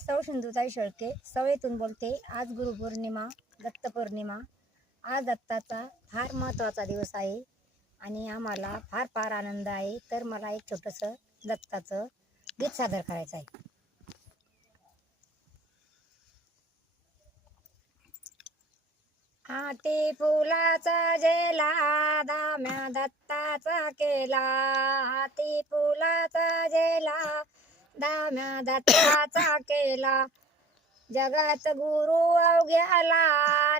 सौ सिंधुताई शेळके सवयीतून बोलते। आज गुरुपौर्णिमा, दत्तपौर्णिमा। आज दत्ताचा फार महत्त्वाचा दिवस आहे आणि आम्हाला फार फार आनंद आहे। तर मला एक छोटंसं दत्ताचं गीत सादर करायचं आहे। हाती फुलाचा जेला दाम्या दत्ताचा केला, हाती फुलाचा जेला दाम्या दत्ताचा केला। जगात गुरु अवघ्याला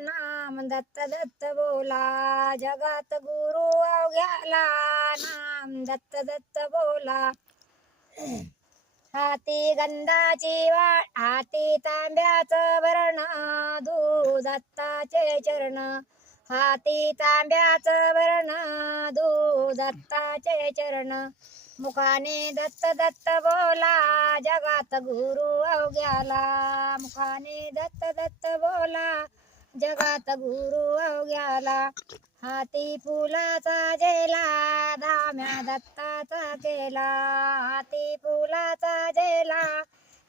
नाम दत्त दत्त बोला, जगात गुरु अवघ्याला नाम दत्त दत्त बोला। हाती गंधाची वाट, हाती तांब्याचं भरण, दूध दत्ताचे चरण, हाती तांब्याचं भरण, दूध दत्ताचे चरण। मुखाने दत्त दत्त बोला, जगात गुरु अवघ्याला, मुखाने दत्त दत्त बोला, जगात गुरु अवघ्याला। हाती फुलाचा जेला दाम्या दत्ताचा केला, हाती फुलाचा जेला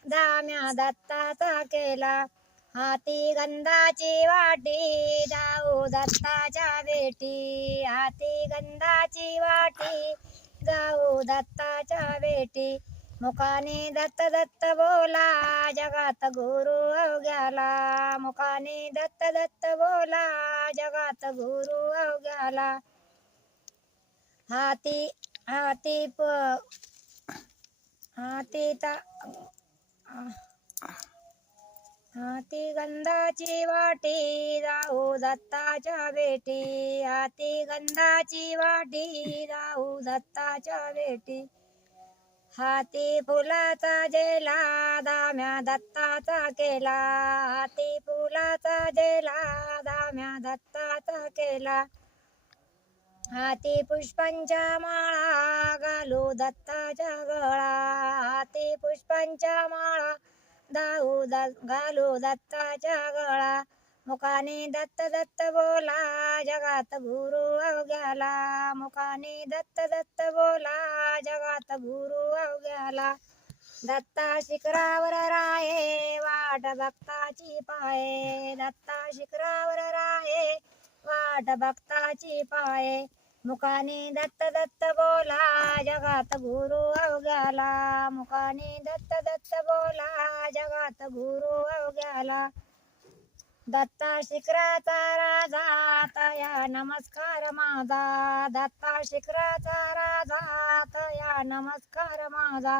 दाम्या दत्ताचा केला। हाती गंधाची वाटी जाऊ दत्ताच्या भेटी, हाती गंधाची वाटी जाऊ दत्ताच्या भेटी। मुखाने दत्त दत्त बोला, जगात गुरु अवघ्याला, मुखाने दत्त दत्त बोला, जगात गुरु अवघ्याला। हाती हाती हाती गंधाची वाटी जाऊ दत्ताच्या भेटी, हाती गंधाची वाटी जाऊ दत्ताच्या भेटी। हाती फुलाचा जेला दाम्या दत्ताचा केला, हाती फुलाचा जेला दाम्या दत्ताचा केला। हाती पुष्पांच्या माळा घालू दत्ताच्या गळा, हाती पुष्पांच्या माळा घालू दत्ताच्या गळा। मुखाने दत्त दत्त बोला, जगात गुरु अवघ्याला, मुखाने दत्त दत्त बोला, जगात गुरु अवघ्याला। दत्ता शिखरावर राहे वाट भक्ताची पाये, दत्ता शिखरावर राहे वाट भक्ताची पाये। मुखाने दत्त दत्त बोला, जगात गुरु अवघ्याला, मुखाने दत्त दत्त बोला, जगात गुरु अवघ्याला। दत्ता शिखराचा राजा तया नमस्कार माझा, दत्ता शिखराचा राजा तया नमस्कार माझा।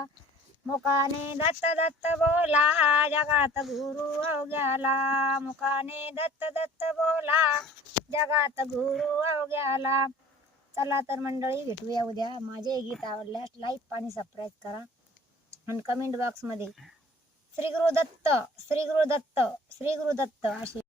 मुखाने दत्त दत्त बोला, जगात गुरु अवघ्याला, मुखाने दत्त दत्त बोला, जगात गुरु अवघ्याला। चला तर मंडळी, भेटूया उद्या। माझे गीत आवडल्यास लाईक आणि सबस्क्राईब करा आणि कमेंट बॉक्समध्ये श्री गुरु दत्त, श्री गुरु दत्त, श्री गुरु दत्त अशी